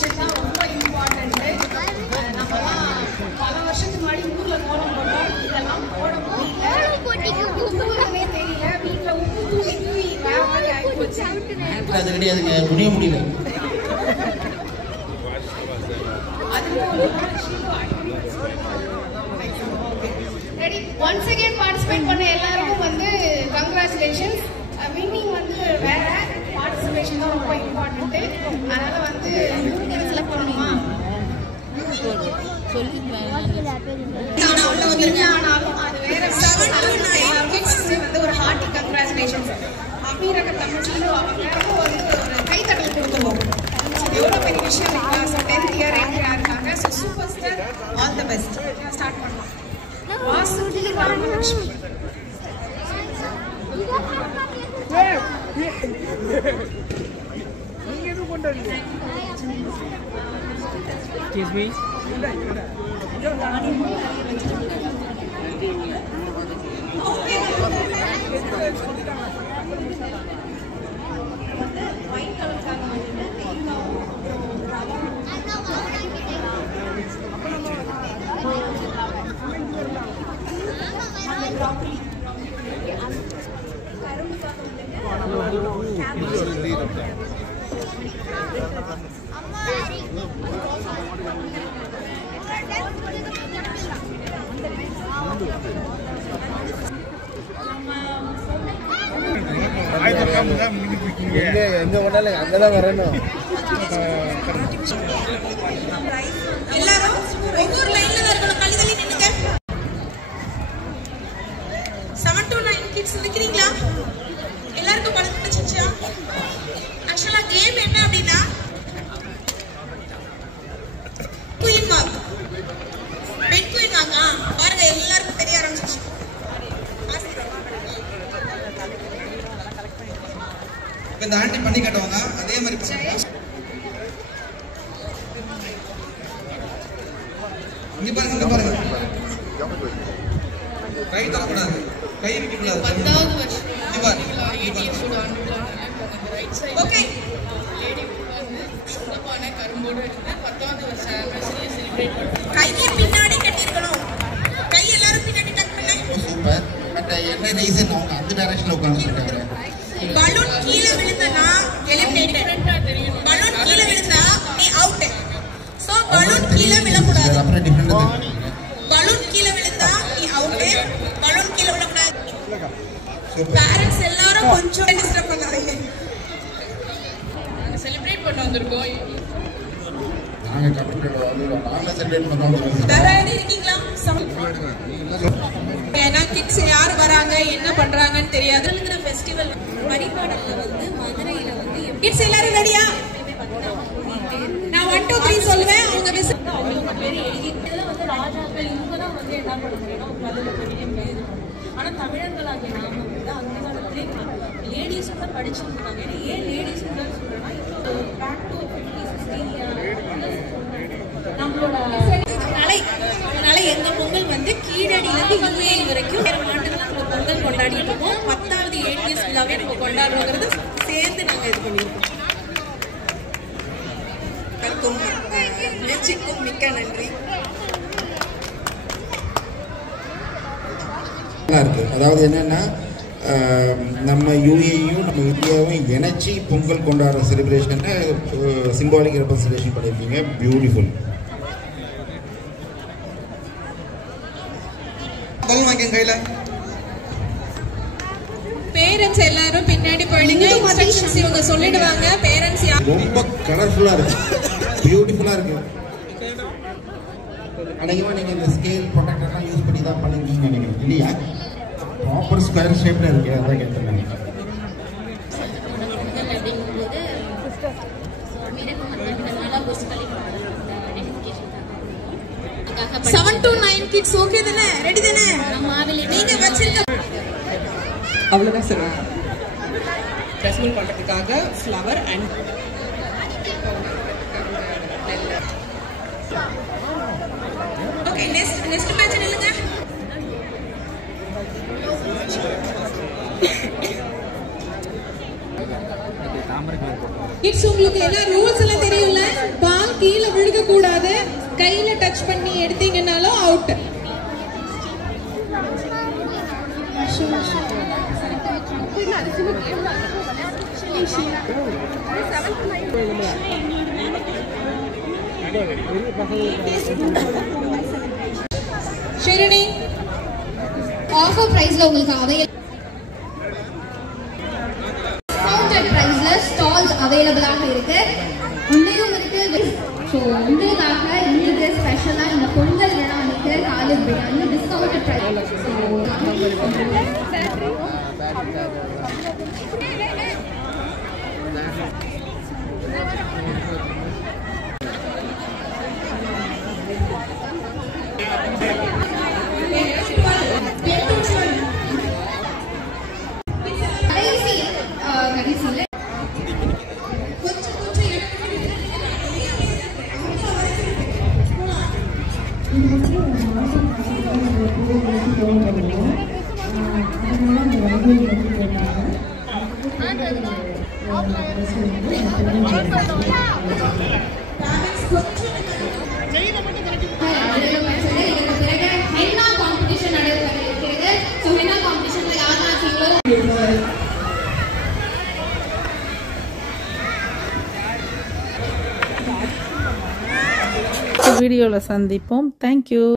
Concentration தான் ரொம்ப important. நம்மலாம் பல வருஷத்துக்கு முன்னாடி ஊரில் கோலம் போட்டோம், இதெல்லாம் போட முடியல, தூங்குறதே தெரியல, வீட்டில் உப்பு தூவி தூவி வேற மாதிரி ஆகிப்போச்சு. அது கிடையாதுங்க, முடிய முடியல. ஒன்ஸ் அகேன் பார்ட்டிசிபேட் பண்ண எல்லாருக்கும் வந்து கங்க்ராச்சுலேஷன்ஸ். வின்னிங் வந்து வேற, பார்ட்டிசிபேஷன் தான் ரொம்ப இம்பார்ட்டன்ட்டு. அதனால வந்து செலக்ட் பண்ணணுமா ஆனாலும் அது வேற. வந்து ஒரு ஹார்ட்டி கங்க்ராச்சுலேஷன்ஸ். அமீரக தமிழ்ச்சின்னு அவங்க வந்து ஒரு கைத்தட்டல் கொடுத்துருவோம். எவ்வளோ பெரிய விஷயம் இல்லைங்களா? ஸோ 10th இயர் என்ட்ரியாக இருக்காங்க. So super star, all the best. Start பண்ணலாம். வாசுகி ராமலட்சுமி. Excuse me. எங்க போனாலும் அங்கதான் வரணும். எல்லாரும் ஒவ்வொரு லைன்ல தான் இருக்கணும். கழுதலி நின்னுங்க. 7 to 9 கிட்ஸ் நிக்கிறீங்களா? எல்லாருக்கும் பழம் கிடைச்சிச்சா? ஆக்சுவலா கேம் என்ன அப்படின்னா குயின் மார்க், பெட் குயின் மார்க். பாருங்க, எல்லாருக்கும் தெரிய ஆரம்பிச்சிச்சு. இந்த ஆண்டி பண்ணி காட்டுவாங்க, அதே மாதிரி பண்ணுங்க. இங்க பாருங்க, இங்க பாருங்க. கை தரக்கூடாது, கை வைக்க கூடாது. 10வது வருஷம் இங்க பாருங்க. ஓகே. கையை பின்னாடி கட்டிருக்கணும். கை எல்லாரும் பின்னாடி டக் பண்ணு. சூப்பர். பட் என்ன ரீசன் அவங்க அந்த டைரக்ஷன்ல உட்கார்ந்துட்டாங்க? பலூன் கீழே விழுந்தனா எலிமினேட்டட். பலூன் கீழே விழுந்தா நீ அவுட். சோ பலூன் கீழே விழக்கூடாது. அப்புறம் டிஃபரண்ட் தெரியுங்க. பலூன் கீழே விழுந்தா நீ அவுட். பலூன் கீழே விழக்கூடாது. பேரண்ட்ஸ் எல்லாரும் கொஞ்சம் டிஸ்டர்ப் பண்ணாதீங்க. செலிப்ரேட் பண்ண வந்திருக்கோம். நாங்க கம்ப்யூட்டர் நாங்க செலிப்ரேட் பண்ண வந்திருக்கோம். தயாரா இருக்கீங்களா? ஏன்னா கிட்ஸ் யார் வராங்க, என்ன பண்றாங்கன்னு தெரியாது. இருக்கிற ஃபெஸ்டிவல் பரிபாடல்ல வந்து மதுரையில வந்து கிட்ஸ் எல்லாரும் ரெடியா? நான் 1 2 3 சொல்லுவேன். அவங்க அவங்க பேர் எழுதிட்டு வந்து ராஜாக்கள் இவங்க தான் வந்து என்ன பண்ண முடியும்னா பதில பெரிய எழுதணும். ஆனா தமிழர்களாகிய நாம வந்து அந்த காலத்திலே லேடிஸ் கூட படிச்சிருக்காங்க. ஏன் லேடிஸ் கூட சொல்றேன்னா இப்போ பேக் டு 50s 60s நம்மளோட அதனால எங்க பொங்கல் வந்து கீழடியிலிருந்து யூஏ வரைக்கும் வேற ஆண்டுகள் நம்ம பொங்கல் கொண்டாடிட்டு இருக்கோம். 10வது ATS விழாவே நம்ம கொண்டாடுறோங்கிறது சேர்ந்து நாங்க இது பண்ணியிருக்கோம். முயற்சிக்கும் மிக்க நன்றி. இருக்கு. அதாவது என்னன்னா நம்ம யூஏயும் நம்ம இந்தியாவும் இணைச்சி பொங்கல் கொண்டாடுற செலிப்ரேஷன் சிம்பாலிக் ரெப்ரசன்டேஷன் பண்ணியிருக்கீங்க. பியூட்டிஃபுல். கையில பேரண்ட்ஸ் எல்லாரும் பின்னாடி போயிடுங்க. இன்ஸ்ட்ரக்ஷன்ஸ் இவங்க சொல்லிடுவாங்க. பேரண்ட்ஸ் ரொம்ப கலர்ஃபுல்லா இருக்கு, பியூட்டிஃபுல்லா இருக்கு. அநேகமா நீங்க இந்த ஸ்கேல் ப்ரொடக்டர்லாம் யூஸ் பண்ணி தான் பண்ணிருக்கீங்க நினைக்கிறேன் இல்லையா? ப்ராப்பர் ஸ்கொயர் ஷேப்ல இருக்கு, அதான் கேட்டேன். 7 to 9 kids ஓகே தானே? ரெடி தானே? நீங்க வச்சிருக்க அவ்வளவுதான் சார். ரெஸ்பாண்ட் பண்றதுக்காக flower and okay. Next batch நில்லுங்க. கிட்ஸ் உங்களுக்கு எல்லா ரூல்ஸ் எல்லாம் தெரியும்ல? பால் கீழே விழுக கூடாது. கையில டச் பண்ணி எடுத்தீங்கன்னாலும் அவுட். ஷிரணி ஆஃபர் பிரைஸ்ல உங்களுக்கு கவுண்டர் பிரைஸ்ல ஸ்டால்ஸ் அவைலபிளாக இருக்கு. உண்மையும் இருக்கு. ஸோ உங்களுக்காக இன்னைக்கு ஸ்பெஷலா இந்த பொங்கல் விழா வந்துட்டு காலேஜ் பிரியாணி டிஸ்கவுண்டட் பிரைஸ். கடைசியில் வீடியோவில் சந்திப்போம். தேங்க்யூ.